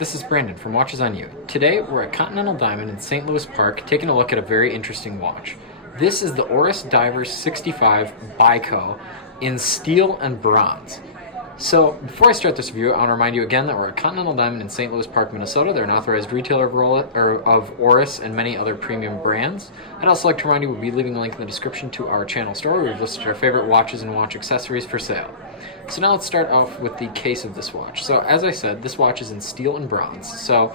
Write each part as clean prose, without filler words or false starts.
this is Brandon from Watches on You. Today we're at Continental Diamond in St. Louis Park taking a look at a very interesting watch. This is the Oris Divers 65 Bico in steel and bronze. So before I start this review, I want to remind you again that we're at Continental Diamond in St. Louis Park, Minnesota. They're an authorized retailer of Oris and many other premium brands. I'd also like to remind you we'll be leaving a link in the description to our channel store where we've listed our favorite watches and watch accessories for sale. So now let's start off with the case of this watch. So as I said, this watch is in steel and bronze. So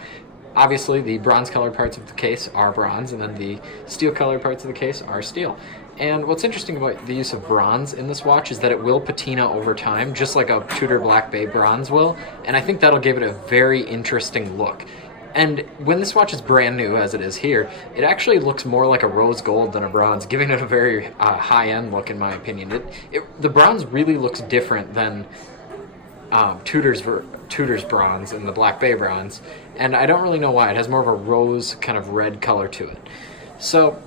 obviously the bronze colored parts of the case are bronze, and then the steel colored parts of the case are steel. And what's interesting about the use of bronze in this watch is that it will patina over time, just like a Tudor Black Bay bronze will, and I think that'll give it a very interesting look. And when this watch is brand new, as it is here, it actually looks more like a rose gold than a bronze, giving it a very high-end look, in my opinion. The bronze really looks different than Tudor's bronze and the Black Bay bronze, and I don't really know why. It has more of a rose kind of red color to it. So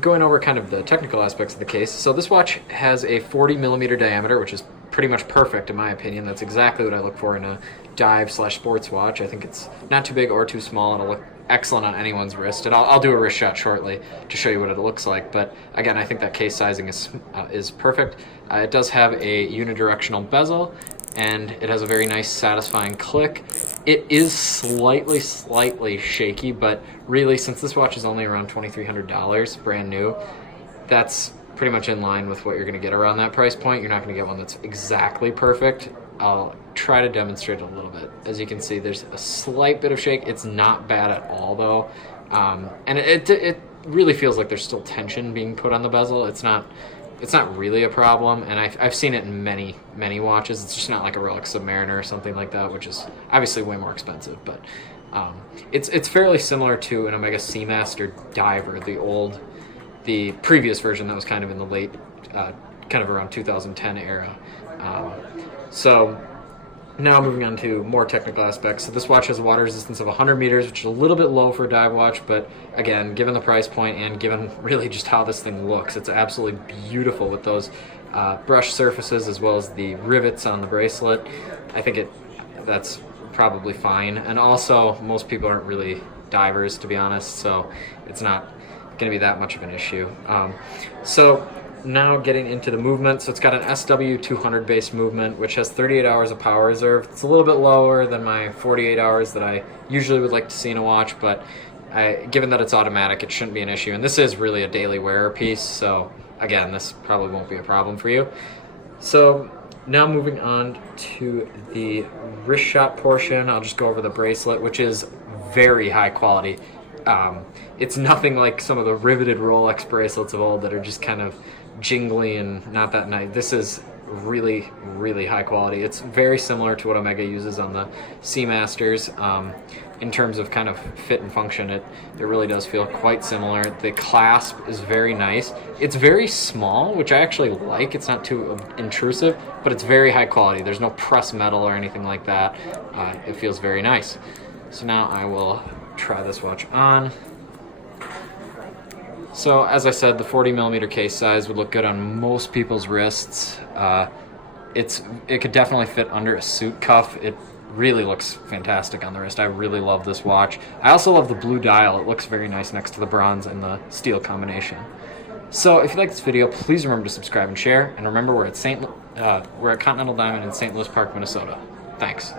going over kind of the technical aspects of the case, so this watch has a 40 millimeter diameter, which is pretty much perfect in my opinion. That's exactly what I look for in a dive/sports watch. I think it's not too big or too small. It'll look excellent on anyone's wrist, and I'll do a wrist shot shortly to show you what it looks like. But again, I think that case sizing is perfect. It does have a unidirectional bezel, and it has a very nice satisfying click. It is slightly shaky, but really, since this watch is only around $2,300 brand new, that's pretty much in line with what you're going to get around that price point. You're not going to get one that's exactly perfect. I'll try to demonstrate it a little bit. As you can see, there's a slight bit of shake. It's not bad at all though, and it really feels like there's still tension being put on the bezel. It's not really a problem, and I've seen it in many watches. It's just not like a Rolex Submariner or something like that, which is obviously way more expensive, but it's fairly similar to an Omega Seamaster Diver, the previous version that was kind of in the late, kind of around 2010 era. So now moving on to more technical aspects. So this watch has a water resistance of 100 meters, which is a little bit low for a dive watch, but again, given the price point and given really just how this thing looks, it's absolutely beautiful with those brushed surfaces as well as the rivets on the bracelet. I think that's probably fine. And also, most people aren't really divers, to be honest, so it's not going to be that much of an issue. So now getting into the movement, so it's got an SW200 based movement, which has 38 hours of power reserve. It's a little bit lower than my 48 hours that I usually would like to see in a watch, but given that it's automatic, it shouldn't be an issue. And this is really a daily wearer piece, so again, this probably won't be a problem for you. So now moving on to the wrist shot portion, I'll just go over the bracelet, which is very high quality. It's nothing like some of the riveted Rolex bracelets of old that are just kind of jingly and not that nice. This is really high quality. It's very similar to what Omega uses on the Seamasters. In terms of kind of fit and function, it really does feel quite similar. The clasp is very nice. It's very small, which I actually like. It's not too intrusive, but it's very high quality. There's no pressed metal or anything like that. It feels very nice. So now I will try this watch on. So as I said, the 40 millimeter case size would look good on most people's wrists. It could definitely fit under a suit cuff. It really looks fantastic on the wrist. I really love this watch. I also love the blue dial. It looks very nice next to the bronze and the steel combination. So if you like this video, please remember to subscribe and share. And remember, we're at Continental Diamond in St. Louis Park, Minnesota. Thanks.